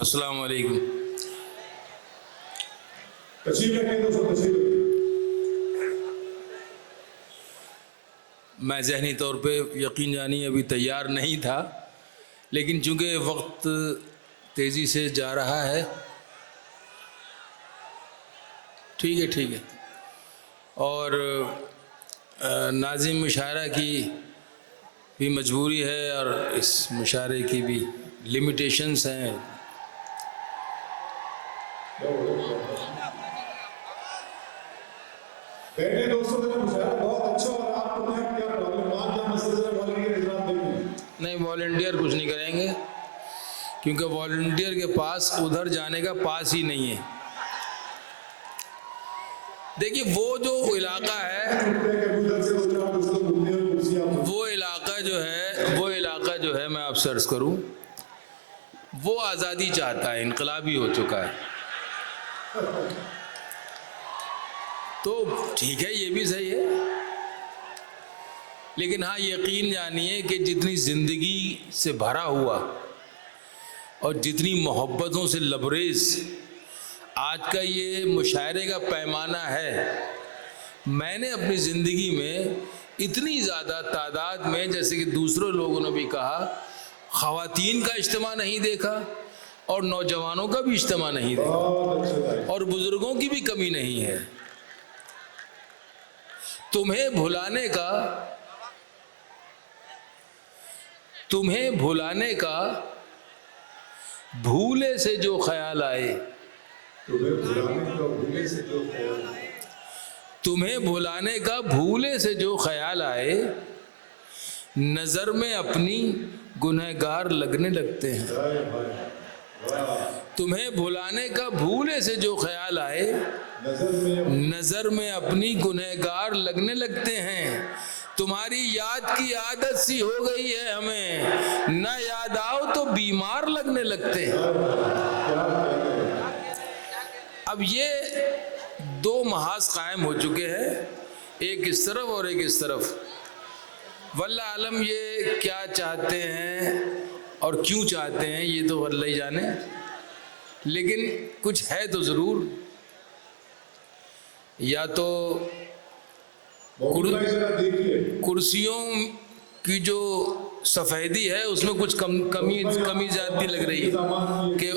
अस्सलाम वालेकुम। मैं ज़हनी तौर पे यकीन जानी अभी तैयार नहीं था, लेकिन चूँकि वक्त तेज़ी से जा रहा है, ठीक है। और नाज़िम मुशायरा की भी मजबूरी है और इस मुशायरे की भी लिमिटेशंस हैं। बैठे दोस्तों, मेरा मुशायरा बहुत अच्छा और आपको क्या प्रॉब्लम क्या मसला वॉलंटियर इजरात देंगे? नहीं, वॉलंटियर कुछ नहीं करेंगे, क्योंकि वॉलंटियर के पास उधर जाने का पास ही नहीं है। देखिए, वो जो इलाका है, वो इलाका जो है मैं आप सर्च करूं, वो आज़ादी चाहता है, इनकलाबी हो चुका है। तो ठीक है, ये भी सही है, लेकिन हाँ, यकीन जानिए कि जितनी ज़िंदगी से भरा हुआ और जितनी मोहब्बतों से लबरेज आज का ये मुशायरे का पैमाना है, मैंने अपनी ज़िंदगी में इतनी ज़्यादा तादाद में, जैसे कि दूसरों लोगों ने भी कहा, ख़वातीन का इज्तिमा नहीं देखा और नौजवानों का भी इज्तिमा नहीं देखा और बुज़ुर्गों की भी कमी नहीं है। तुम्हें भुलाने का भूले से जो ख्याल आए, तुम्हें भुलाने का भूले से जो ख्याल आए, नज़र में अपनी गुनहगार लगने लगते हैं। तुम्हें भुलाने का भूले से जो ख्याल आए, नज़र में अपनी गुनहगार लगने लगते हैं। तुम्हारी याद की आदत सी हो गई है हमें, न याद आओ तो बीमार लगने लगते हैं। अब ये दो महाज कायम हो चुके हैं, एक इस तरफ और एक इस तरफ। वल्लाह आलम ये क्या चाहते हैं और क्यों चाहते हैं, ये तो अल्लाह ही जाने, लेकिन कुछ है तो ज़रूर। या तो कुर्सियों की जो सफ़ेदी है उसमें कुछ कमी ज़्यादती लग रही है कि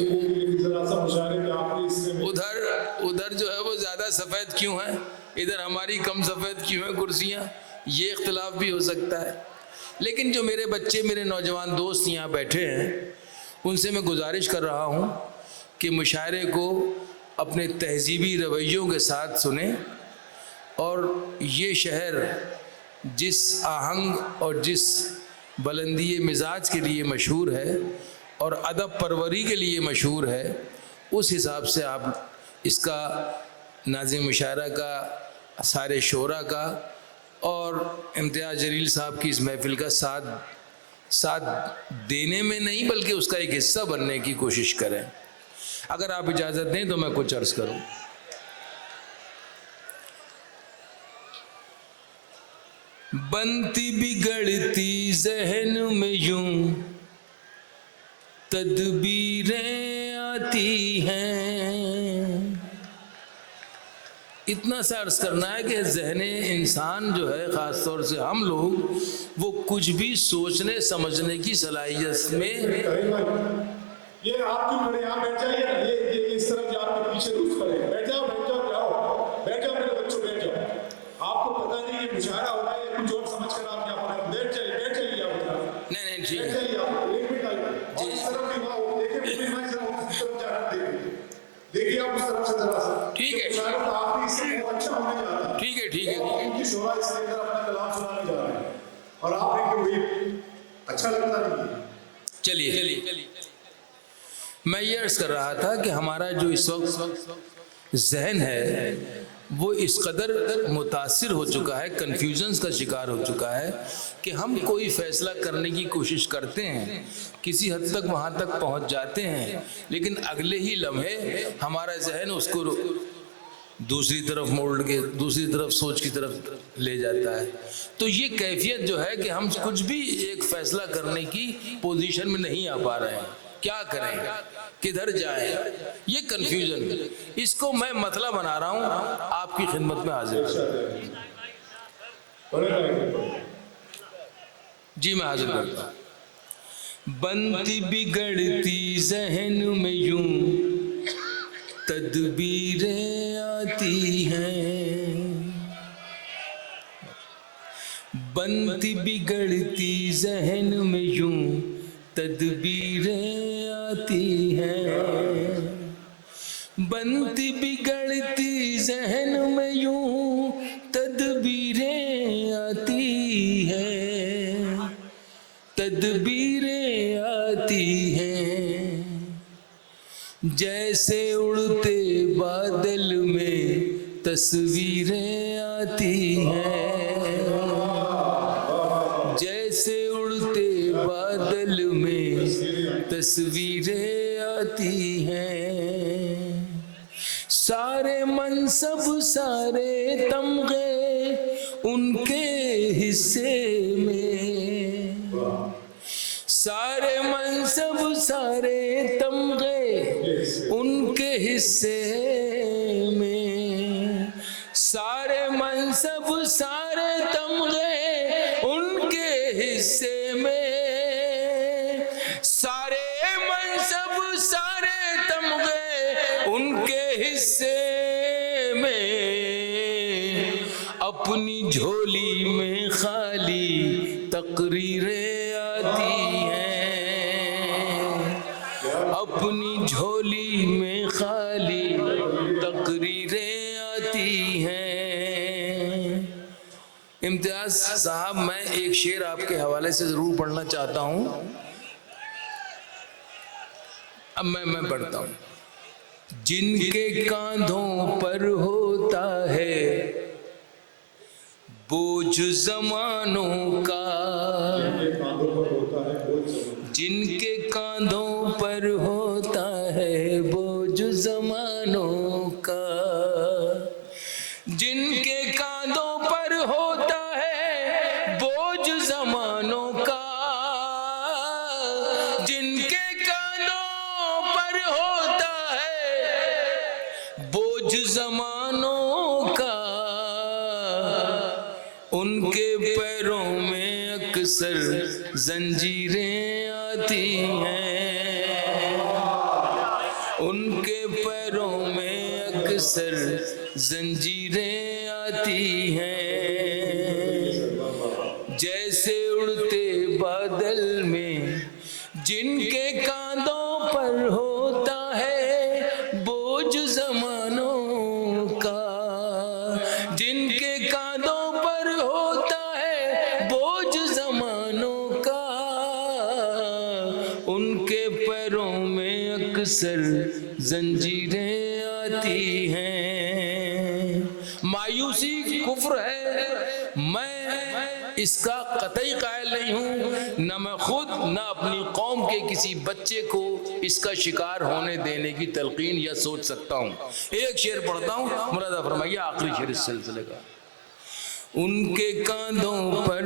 उधर जो है वो ज़्यादा सफ़ेद क्यों है, इधर हमारी कम सफ़ेद क्यों है कुर्सियाँ, ये इख्तिलाफ भी हो सकता है। लेकिन जो मेरे बच्चे, मेरे नौजवान दोस्त यहाँ बैठे हैं, उनसे मैं गुजारिश कर रहा हूँ कि मुशायरे को अपने तहजीबी रवैयों के साथ सुने और ये शहर जिस आहंग और जिस बुलंदी मिजाज के लिए मशहूर है और अदब परवरी के लिए मशहूर है, उस हिसाब से आप इसका, नाज़िम मुशायरा का, सारे शोरा का और इम्तियाज़ जलील साहब की इस महफ़िल का साथ देने में नहीं बल्कि उसका एक हिस्सा बनने की कोशिश करें। अगर आप इजाज़त दें तो मैं कुछ अर्ज़ करूं। बनती बिगड़ती जहन में यूं तदबीरें आती हैं। इतना सा अर्ज़ करना है कि जहने इंसान जो है, ख़ास तौर से हम लोग, वो कुछ भी सोचने समझने की सलाहियत में, ये आपकी बड़े यहाँ बैठ जाइए ना, ये इस तरफ जो आपके पीछे रुख करे, बैठ जाओ मेरे बच्चों, बैठ जाओ। आपको पता नहीं ये मुशायरा हो रहा है, कुछ और समझ कर आप क्या पढ़, बैठ जाइए आप। नहीं ठीक है, बैठ जाइए आप, एक मिनट आइए। इस तरफ भी वहाँ देखिए, उस तरफ जाकर देखिए आप उस तरफ से जरा सा। ठीक है, मुशायरा तो आपकी इससे बहुत अच्छा होने जा रहा है। ठीक है उनकी शोरा इसके अंदर अपना कलाम सुनाने जा रहे हैं और आप वही अच्छा लगता नहीं है। चलिए, मैं ये अर्ज़ कर रहा था कि हमारा जो इस वक्त जहन है वो इस कदर मुतासिर हो चुका है, कन्फ्यूजन्स का शिकार हो चुका है कि हम कोई फ़ैसला करने की कोशिश करते हैं, किसी हद तक वहाँ तक पहुँच जाते हैं, लेकिन अगले ही लम्हे हमारा जहन उसको दूसरी तरफ मोड़ के, दूसरी तरफ सोच की तरफ ले जाता है। तो ये कैफियत जो है कि हम कुछ भी एक फ़ैसला करने की पोजीशन में नहीं आ पा रहे हैं। क्या करें, किधर जाए, ये कंफ्यूजन, इसको मैं मतला बना रहा हूं, आपकी खिदमत में हाजिर जी, मैं हाजिर करता हूं। बनती बिगड़ती जहन में यूं तदबीरें आती हैं, बनती बिगड़ती जहन में यूं तदबीरें आती हैं, बनती बिगड़ती जहन में यूं तदबीरें आती हैं, तदबीरें आती हैं, जैसे उड़ते बादल में तस्वीरें आती हैं, जैसे उड़ते बादल में तस्वीरें आती हैं, सारे मनसब सारे तमगे उनके हिस्से में, सारे मनसब सारे तमगे उनके हिस्से में, सारे मनसब सारे तमगे उनके हिस्से में, सारे मनसब सारे तमगे उनके हिस्से में, अपनी झोली में खाली तकरीरें आती हैं, अपनी झोली में खाली तकरीरें आती हैं। इम्तियाज साहब, मैं एक शेर आपके हवाले से जरूर पढ़ना चाहता हूं, अब मैं पढ़ता हूं। जिनके कांधों पर होता है बोझ जमानों का, जिनके कांधों पर होता है बोझ जमानों का, जिनके कांधों पर होता है बोझ जमानों का, जिनके कांधों पर होता है बोझ जमानों का, उनके पैरों में अक्सर जंजीरें आती हैं, उनके पैरों में अक्सर जंजीरें आती हैं, जैसे उड़ते बादल में जिनके कांधों पर होता है बोझ जमानों का, जिनके कांधों पर होता है बोझ जमानों का, उनके पैरों में अक्सर जंजीरें आती हैं। मायूसी कुफ्र है, मैं इसका कतई कायल नहीं हूँ, न मैं खुद न अपनी कौम के किसी बच्चे को इसका शिकार होने देने की तलकीन या सोच सकता हूँ। एक शेर पढ़ता हूँ, मुरादा फरमाइए, आखिरी शेर इस सिलसिले का। उनके कांधों पर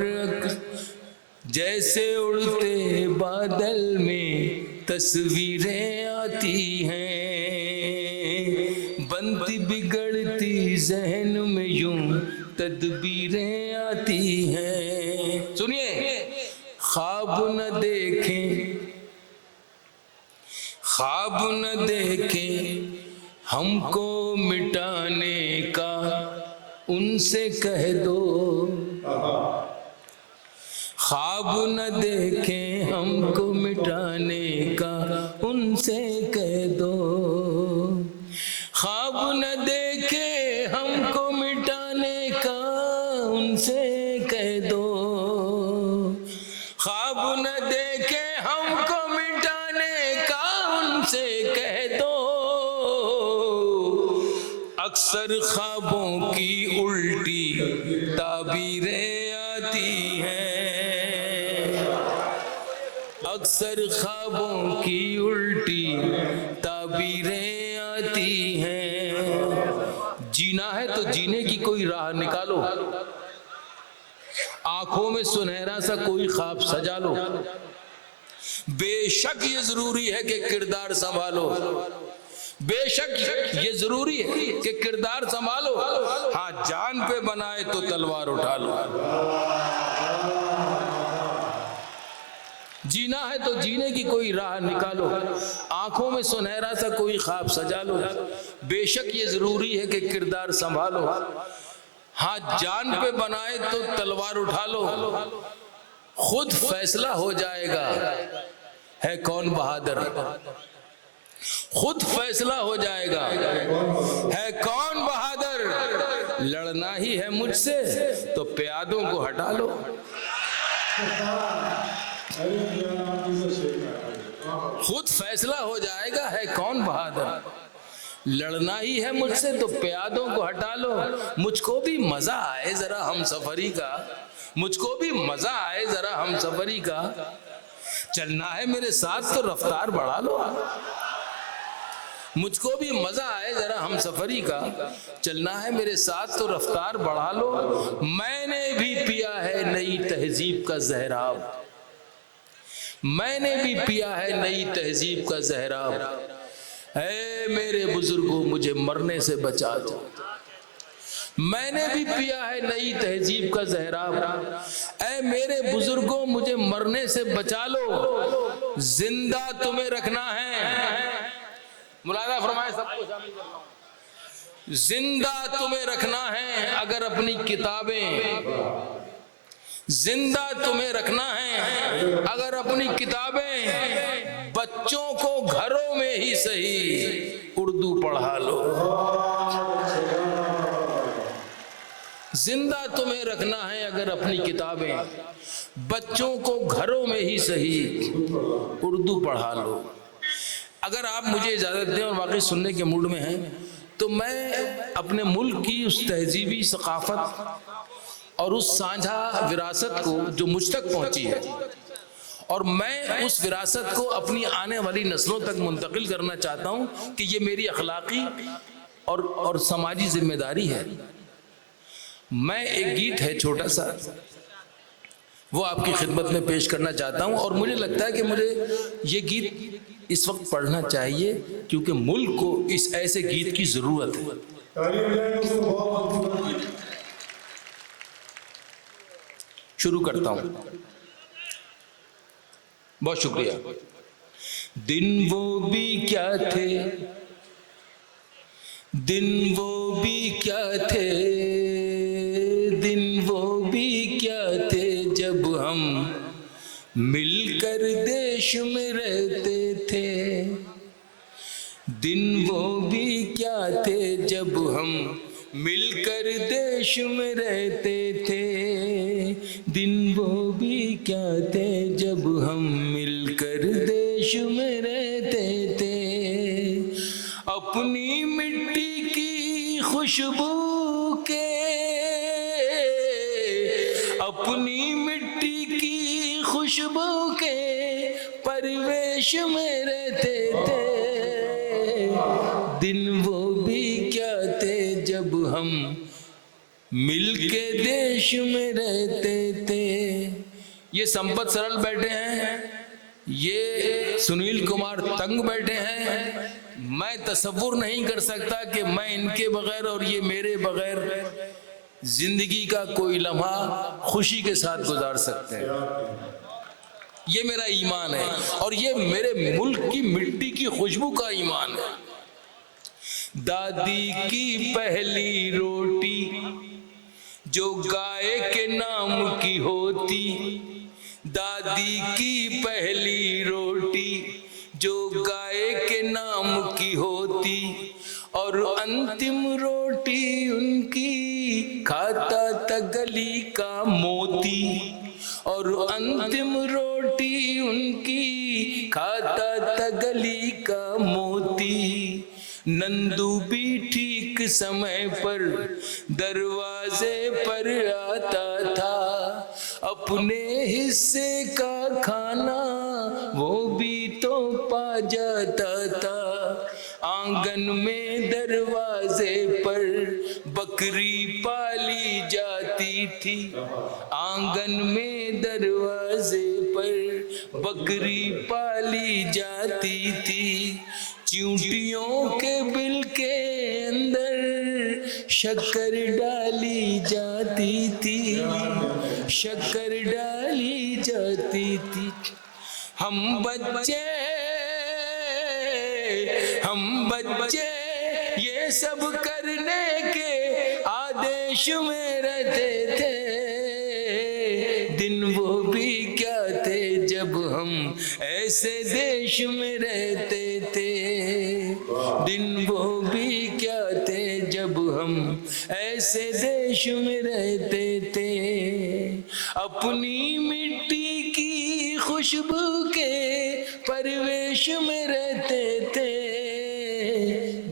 जैसे उड़ते बादल में तस्वीरें आती हैं, बनती बिगड़ती जहन में यूं तदबीरें आती हैं। सुनिए, ख्वाब न देखें, ख्वाब न देखें हमको मिटाने का, उनसे कह दो, ख्वाब न देखें हमको मिटाने का, उनसे कह दो, ख्वाब न देखें हमको मिटाने का, उनसे कह दो, ख्वाब न देखें हमको मिटाने का, उनसे कह दो, अक्सर ख्वाबों की उल्टी ताबीरें आती हैं, अक्सर ख्वाबों की उल्टी ताबीरें आती हैं। जीना है तो जीने की कोई राह निकालो, आंखों में सुनहरा सा कोई ख्वाब सजा लो, बेशक ये जरूरी है कि किरदार संभालो, बेशक ये जरूरी है कि किरदार संभालो। हाँ, जान पे बनाए तो तलवार उठा लो। जीना है तो जीने की कोई राह निकालो, आंखों में सुनहरा सा कोई ख्वाब सजा लो। बेशक ये जरूरी है कि किरदार संभालो। हाँ, जान पे बनाए तो तलवार उठा लो। खुद फैसला हो जाएगा है कौन बहादुर, खुद फैसला हो जाएगा है कौन बहादुर। लड़ना ही है मुझसे तो प्यादों को हटा लो। खुद फैसला हो जाएगा है कौन बहादुर। लड़ना ही है मुझसे तो प्यादों को हटा लो। मुझको भी मजा आए जरा हम सफरी का, मुझको भी मजा आए जरा हम सफरी का। चलना है मेरे साथ तो रफ्तार बढ़ा लो। मुझको भी मजा आए जरा हम सफरी का, चलना है मेरे साथ तो रफ्तार बढ़ा लो। मैंने भी पिया है नई तहजीब का जहराब, मैंने भी पिया है नई तहजीब का जहराब। ऐ मेरे बुजुर्गों मुझे मरने से बचा दो। मैंने भी पिया है नई तहजीब का जहराब। ऐ मेरे बुजुर्गों मुझे मरने से बचा लो। जिंदा तुम्हें रखना है, मुलादा फरमाए सबको शामिल कर लो। जिंदा तुम्हें रखना है अगर अपनी किताबें, जिंदा तुम्हें रखना है अगर अपनी किताबें। बच्चों को घरों में ही सही उर्दू पढ़ा लो। जिंदा तुम्हें रखना है अगर अपनी किताबें, बच्चों को घरों में ही सही उर्दू पढ़ा लो। अगर आप मुझे इजाजत दें और वाकई सुनने के मूड में हैं तो मैं अपने मुल्क की उस तहजीबी सकाफत और उस साझा विरासत को जो मुझ तक पहुंची है, और मैं उस विरासत को अपनी आने वाली नस्लों तक मुंतकिल करना चाहता हूं कि ये मेरी अखलाकी और समाजी जिम्मेदारी है। मैं एक गीत है छोटा सा, वो आपकी खिदमत में पेश करना चाहता हूं। और मुझे लगता है कि मुझे ये गीत इस वक्त पढ़ना चाहिए क्योंकि मुल्क को इस ऐसे गीत की जरूरत है। शुरू करता हूं। बहुत शुक्रिया। दिन वो भी क्या थे, दिन वो भी क्या थे, दिन वो भी क्या थे जब हम मिलकर देश में रहते थे। दिन वो भी क्या थे जब हम मिलकर देश में रहते थे। दिन वो भी क्या थे जब हम मिलकर देश में रहते थे। अपनी मिट्टी की खुशबू के, अपनी मिट्टी की खुशबू के परिवेश में रहते थे। दिन वो भी क्या थे जब हम मिलके देश में रहते थे। ये संपत सरल बैठे हैं, ये सुनील कुमार तंग बैठे हैं। मैं तसव्वुर नहीं कर सकता कि मैं इनके बगैर और ये मेरे बगैर जिंदगी का कोई लम्हा खुशी के साथ गुजार सकते हैं। ये मेरा ईमान है और ये मेरे मुल्क की मिट्टी की खुशबू का ईमान है। दादी की पहली रोटी जो गाय के नाम की होती, दादी की पहली रोटी जो गाय के नाम की होती, और अंतिम रोटी उनकी खाता था गली का मोती, और अंतिम रोटी उनकी खाता था गली का मोती। नंदू भी ठीक समय पर दरवाजे पर आता था, अपने हिस्से का खाना वो भी तो पा जाता था। आंगन में दरवाजे पर बकरी पाली जाती थी, आंगन में दरवाजे पर बकरी पाली जाती थी, चींटियों के बिल के अंदर शक्कर डाली जाती थी, शक्कर डाली जाती थी। हम बच्चे ये सब करने के आदेश में रहते थे। दिन वो भी क्या थे जब हम ऐसे देश में रहते थे। दिन वो भी क्या थे जब हम ऐसे देश में रहते थे। अपनी मिट्टी की खुशबू के परिवेश में रहते थे।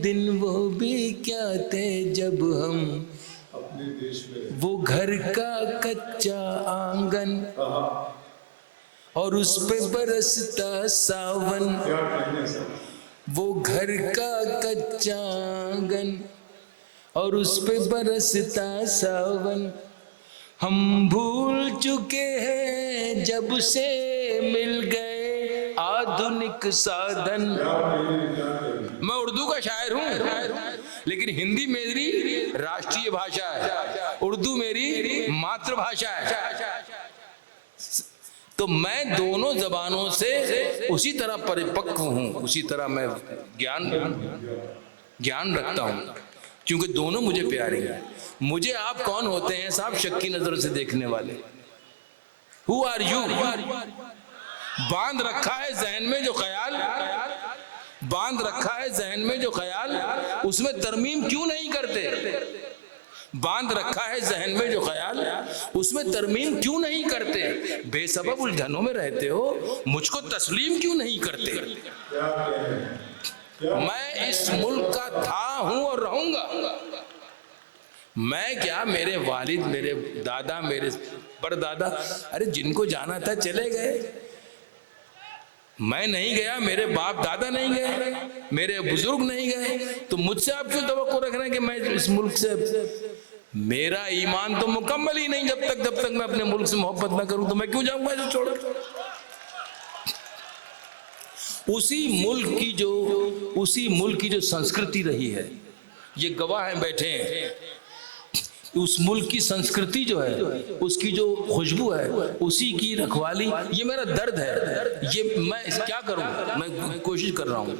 दिन वो भी क्या थे जब हम अपने देश में वो घर का कच्चा आंगन और उस पे बरसता सावन, क्या कहने से वो घर का कच्चा आंगन और उस पे बरसता सावन। हम भूल चुके हैं जब से मिल गए आधुनिक साधन। मैं उर्दू का शायर हूँ, लेकिन हिंदी मेरी राष्ट्रीय भाषा है, उर्दू मेरी मातृभाषा है। तो मैं दोनों जबानों से उसी तरह परिपक्व हूँ, उसी तरह मैं ज्ञान रखता हूँ, क्योंकि दोनों मुझे प्यारे हैं। मुझे आप कौन होते हैं साहब शक की नजर से देखने वाले? Who are you? बांध रखा है जहन में जो ख्याल, बांध रखा है जहन में जो ख्याल, उसमें तरमीम क्यों नहीं करते? बांध रखा है जहन में जो ख्याल, उसमें तरमीम क्यों नहीं करते? बेसबब उलझनों में रहते हो, मुझको तस्लीम क्यों नहीं करते? मैं इस मुल्क का था, हूं और रहूंगा। मैं क्या, मेरे वालिद, मेरे दादा, मेरे परदादा, अरे जिनको जाना था चले गए। मैं नहीं गया, मेरे बाप दादा नहीं गए, मेरे बुजुर्ग नहीं गए, तो मुझसे आप क्यों तवक्को रख रहे हैं कि मैं इस मुल्क से? मेरा ईमान तो मुकम्मल ही नहीं जब तक मैं अपने मुल्क से मोहब्बत ना करूं, तो मैं क्यों जाऊंगा इसे छोड़कर? उसी मुल्क की जो संस्कृति रही है, ये गवाह हैं बैठे हैं, उस मुल्क की संस्कृति जो है, उसकी जो खुशबू है, उसी की रखवाली, ये मेरा दर्द है। ये मैं क्या करूं, मैं कोशिश कर रहा हूं।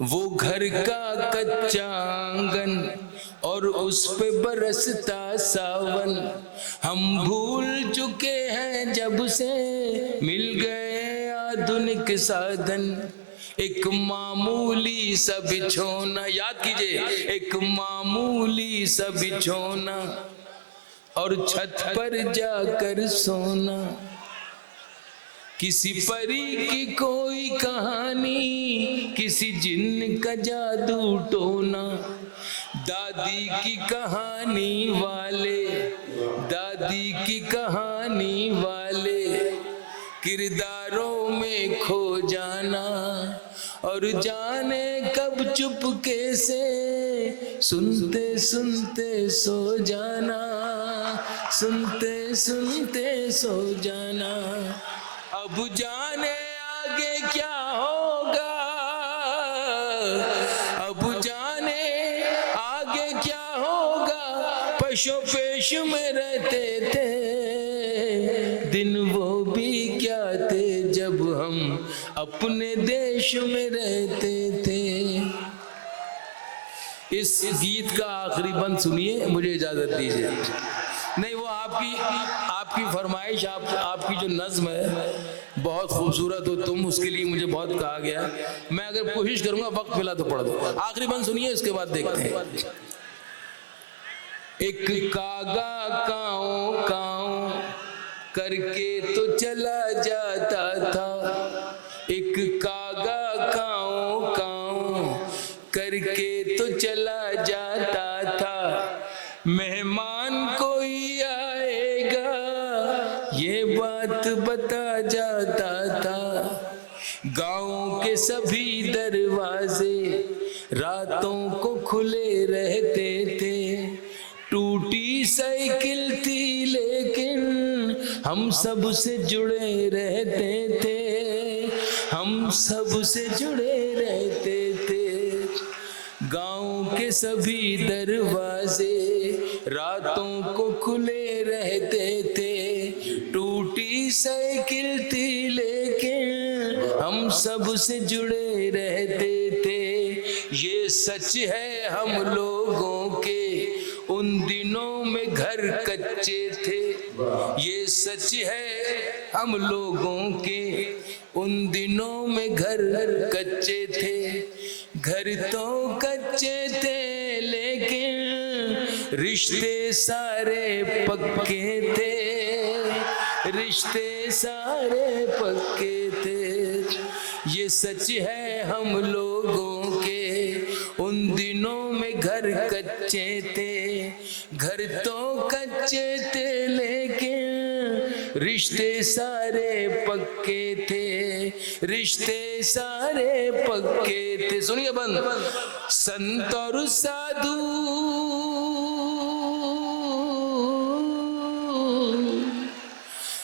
वो घर का कच्चा आंगन और उस पे बरसता सावन, हम भूल चुके हैं जब से मिल गए आधुनिक साधन। एक मामूली सा बिछोना, याद कीजिए, एक मामूली सा बिछोना और छत पर जाकर सोना। किसी परी की कोई कहानी, किसी जिन्न का जादू टोना। दादी की कहानी वाले, दादी की कहानी वाले, किरदारों में खो जाना और जाने कब चुपके से सुनते सुनते सो जाना, सुनते सुनते सो जाना। अब जाने आगे क्या होगा, अब जाने आगे क्या होगा, पशो पेश में रहते थे। दिन वो भी क्या थे जब हम अपने देश में रहते थे। इस गीत का आखिरी बंद सुनिए, मुझे इजाजत दीजिए। नहीं, वो आपकी फरमाइश, आपकी जो नज्म है बहुत खूबसूरत हो तुम, उसके लिए मुझे बहुत कहा गया। मैं अगर कोशिश करूंगा, वक्त मिला तो पढ़ दो। आखिरी बंद सुनिए, उसके बाद देखते हैं। एक कागा काऊ काऊ करके तो चला जाता था, एक कागा काऊ काऊ करके तो चला जाता था। मेहमान कोई आएगा ये बात बता जाता था। गाँव के सभी दरवाजे रातों को खुले रहते थे। टूटी साइकिल थी लेकिन हम हम सब से जुड़े रहते थे, हम सब से जुड़े रहते थे। गांव के सभी दरवाजे रातों को खुले रहते थे। टूटी साइकिल थी लेकिन हम सब से जुड़े रहते थे। ये सच है हम लोगों के उन दिनों में घर कच्चे थे। ये सच है हम लोगों के उन दिनों में घर कच्चे थे। घर तो कच्चे थे लेकिन रिश्ते सारे पक्के थे, रिश्ते सारे पक्के थे। ये सच है हम लोगों के उन दिनों में घर कच्चे थे। घर तो कच्चे थे लेकिन रिश्ते सारे पक्के थे, रिश्ते सारे पक्के थे। सुनिए बंद। संत और साधु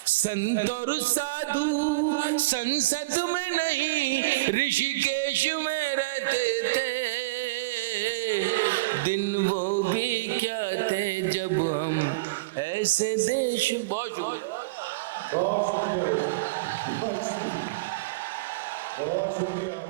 संत और साधु संसद में नहीं ऋषिकेश में रहते थे। दिन वो भी क्या थे जब हम ऐसे देश। बहुत शुक्रिया। बहुत शुक्रिया।